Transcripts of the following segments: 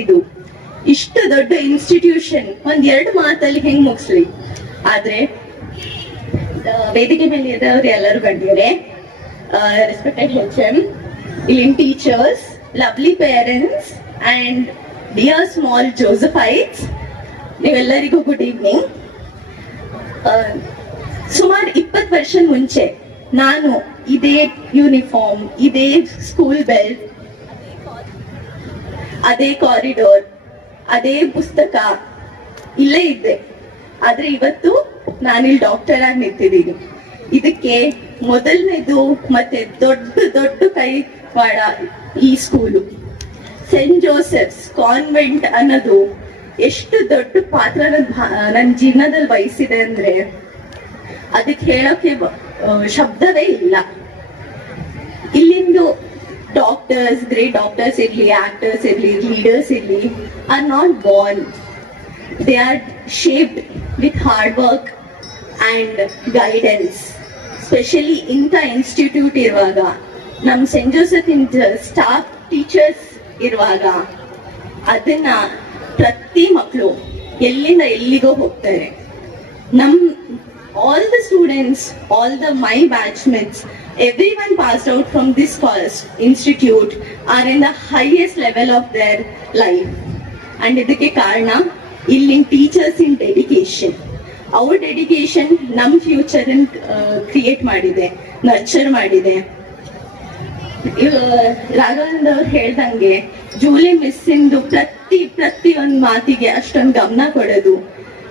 ಇದು ಇಷ್ಟು ದೊಡ್ಡ ಇನ್ಸ್ಟಿಟ್ಯೂಷನ್ ಒಂದ್ ಮಾತಲ್ಲಿ ಹೆಂಗ್ ಮುಗಿಸ್ಲಿ. ಆದ್ರೆ ವೇದಿಕೆ ಮೇಲೆ ಇದ್ದವ್ರು ಎಲ್ಲರೂ ಬಂದಿದ್ದಾರೆ. ರೆಸ್ಪೆಕ್ಟೆಡ್ HM, ಇಲ್ಲಿನ teachers, lovely parents and dear small Josephites, ನೀವೆಲ್ಲರಿಗೂ ಗುಡ್ ಈವ್ನಿಂಗ್. ಸುಮಾರು 20 ವರ್ಷ ಮುಂಚೆ ನಾನು ಇದೇ ಯೂನಿಫಾರ್ಮ್, ಇದೇ ಸ್ಕೂಲ್ ಬೆಲ್ಟ್, ಅದೇ ಕಾರಿಡೋರ್, ಅದೇ ಪುಸ್ತಕ ಇಲ್ಲೇ ಇದ್ದೆ. ಆದ್ರೆ ಇವತ್ತು ನಾನಿಲ್ಲಿ ಡಾಕ್ಟರ್ ಆಗಿ ನಿಂತಿದ್ದೀನಿ. ಇದಕ್ಕೆ ಮೊದಲನೇದು ಮತ್ತೆ ದೊಡ್ಡ ದೊಡ್ಡ ಕೈವಾಡ ಈ ಸ್ಕೂಲು. ಸೆಂಟ್ ಜೋಸೆಫ್ಸ್ ಕಾನ್ವೆಂಟ್ ಅನ್ನೋದು ಎಷ್ಟು ದೊಡ್ಡ ಪಾತ್ರ ನನ್ನ ಜೀವನದಲ್ಲಿ ವಹಿಸಿದೆ ಅಂದ್ರೆ ಅದಕ್ಕೆ ಹೇಳೋಕೆ ಶಬ್ದವೇ ಇಲ್ಲ. ಇಲ್ಲಿಂದು ಡಾಕ್ಟರ್ಸ್, ಗ್ರೇಟ್ ಡಾಕ್ಟರ್ಸ್ ಇರ್ಲಿ, ಆಕ್ಟರ್ಸ್ ಇರ್ಲಿ, ಲೀಡರ್ಸ್ ಇರ್ಲಿ, are not born, they are shaped with hard work and guidance. Specially ಇಂಥ ಇನ್ಸ್ಟಿಟ್ಯೂಟ್ ಇರುವಾಗ, ನಮ್ಮ ಸೆಂಟ್ ಜೋಸೆಫ್ ಸ್ಟಾಫ್ ಟೀಚರ್ಸ್ ಇರುವಾಗ ಅದನ್ನ ಪ್ರತಿ ಮಕ್ಕಳು ಎಲ್ಲಿಂದ ಎಲ್ಲಿಗೋ ಹೋಗ್ತಾರೆ. all the students, all my batchmates, everyone passed out from this institute are in the highest level of their life. And ಇದಕ್ಕೆ ಕಾರಣ ಇಲ್ಲಿನ ಟೀಚರ್ಸ್ ಇನ್ ಡೆಡಿಕೇಶನ್. ಅವ್ರ ಡೆಡಿಕೇಶನ್ ನಮ್ಮ ಫ್ಯೂಚರ್ ಕ್ರಿಯೇಟ್ ಮಾಡಿದೆ, ನರ್ಚರ್ ಮಾಡಿದೆ. ರಾಘವೇಂದ್ರ ಅವ್ರು ಹೇಳ್ದಂಗೆ ಜೂಲಿ ಮಿಸ್ ಇಂದು ಪ್ರತಿ ಒಂದು ಮಾತಿಗೆ ಅಷ್ಟೊಂದು ಗಮನ ಕೊಡೋದು.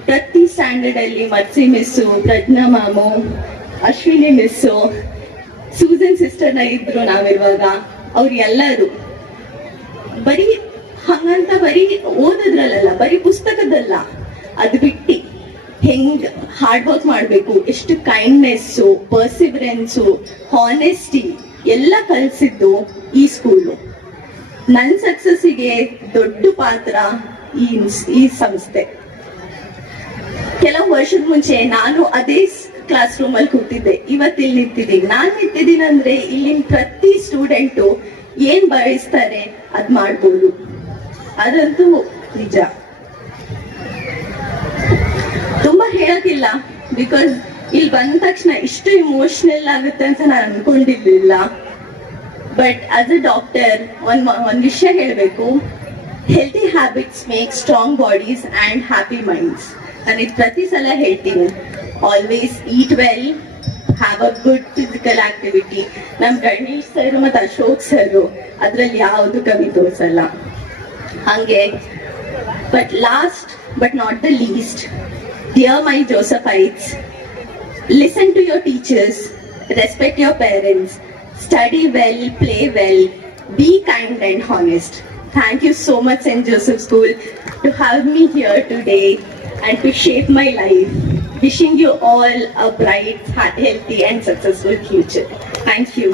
ಪ್ರತಿ ಸ್ಟ್ಯಾಂಡರ್ಡ್ ಅಲ್ಲಿ ಮರ್ಸಿ ಮಿಸ್ಸು, ಪ್ರಜ್ಞಾ ಮ್ಯಾಮು, ಅಶ್ವಿನಿ ಮಿಸ್ಸು, ಸೂಸನ್ ಸಿಸ್ಟರ್ನ ಇದ್ರು ನಾವಿರುವಾಗ, ಅವ್ರು ಎಲ್ಲರೂ ಬರೀ ಹಂಗಂತ ಬರೀ ಓದೋದ್ರಲ್ಲ, ಬರೀ ಪುಸ್ತಕದಲ್ಲ, ಅದು ಬಿಟ್ಟು ಹೆಂಗ್ ಹಾರ್ಡ್ ವರ್ಕ್ ಮಾಡ್ಬೇಕು, ಎಷ್ಟು ಕೈಂಡ್ನೆಸ್ಸು, ಪರ್ಸಿವರೆನ್ಸು, ಹಾನೆಸ್ಟಿ ಎಲ್ಲ ಕಲಿಸಿದ್ದು ಈ ಸ್ಕೂಲು. ನನ್ನ ಸಕ್ಸಸ್ಸಿಗೆ ದೊಡ್ಡ ಪಾತ್ರ ಈ ಸಂಸ್ಥೆ. ಕೆಲವು ವರ್ಷದ ಮುಂಚೆ ನಾನು ಅದೇ ಕ್ಲಾಸ್ ರೂಮ್ ಅಲ್ಲಿ ಕೂತಿದ್ದೆ, ಇವತ್ತಿಲ್ಲಿ ನಿಂತಿದ್ದೀನಿ. ನಾನು ನಿಂತಿದ್ದೀನಿ ಅಂದ್ರೆ ಇಲ್ಲಿನ ಪ್ರತಿ ಸ್ಟೂಡೆಂಟು ಏನ್ ಬಯಸ್ತಾರೆ ಅದ್ ಮಾಡ್ಬೋದು, ಅದಂತೂ ನಿಜ. ತುಂಬಾ ಹೇಳೋದಿಲ್ಲ, ಬಿಕಾಸ್ ಇಲ್ಲಿ ಬಂದ ತಕ್ಷಣ ಇಷ್ಟು ಇಮೋಷನಲ್ ಆಗುತ್ತೆ ಅಂತ ನಾನು ಅನ್ಕೊಂಡಿರ್ಲಿಲ್ಲ. ಬಟ್ ಆಸ್ ಅ ಡಾಕ್ಟರ್ ಒಂದ್ ವಿಷಯ ಹೇಳ್ಬೇಕು, healthy habits make strong bodies and happy minds. ನಾನು ಇದು ಪ್ರತಿ ಸಲ ಹೇಳ್ತೀನಿ, always eat well, have a good physical activity. ನಮ್ ಗಣೇಶ್ ಸರ್ ಮತ್ತು ಅಶೋಕ್ ಸರ್ ಅದ್ರಲ್ಲಿ ಯಾವುದು ಕಮ್ಮಿ ತೋರಿಸಲ್ಲ. ಹಂಗೆ but last but not the least, dear my Josephites, listen to your teachers, respect your parents, study well, play well, be kind and honest. Thank you so much St. Joseph School to have me here today and to shape my life. Wishing you all a bright, healthy and successful future. Thank you.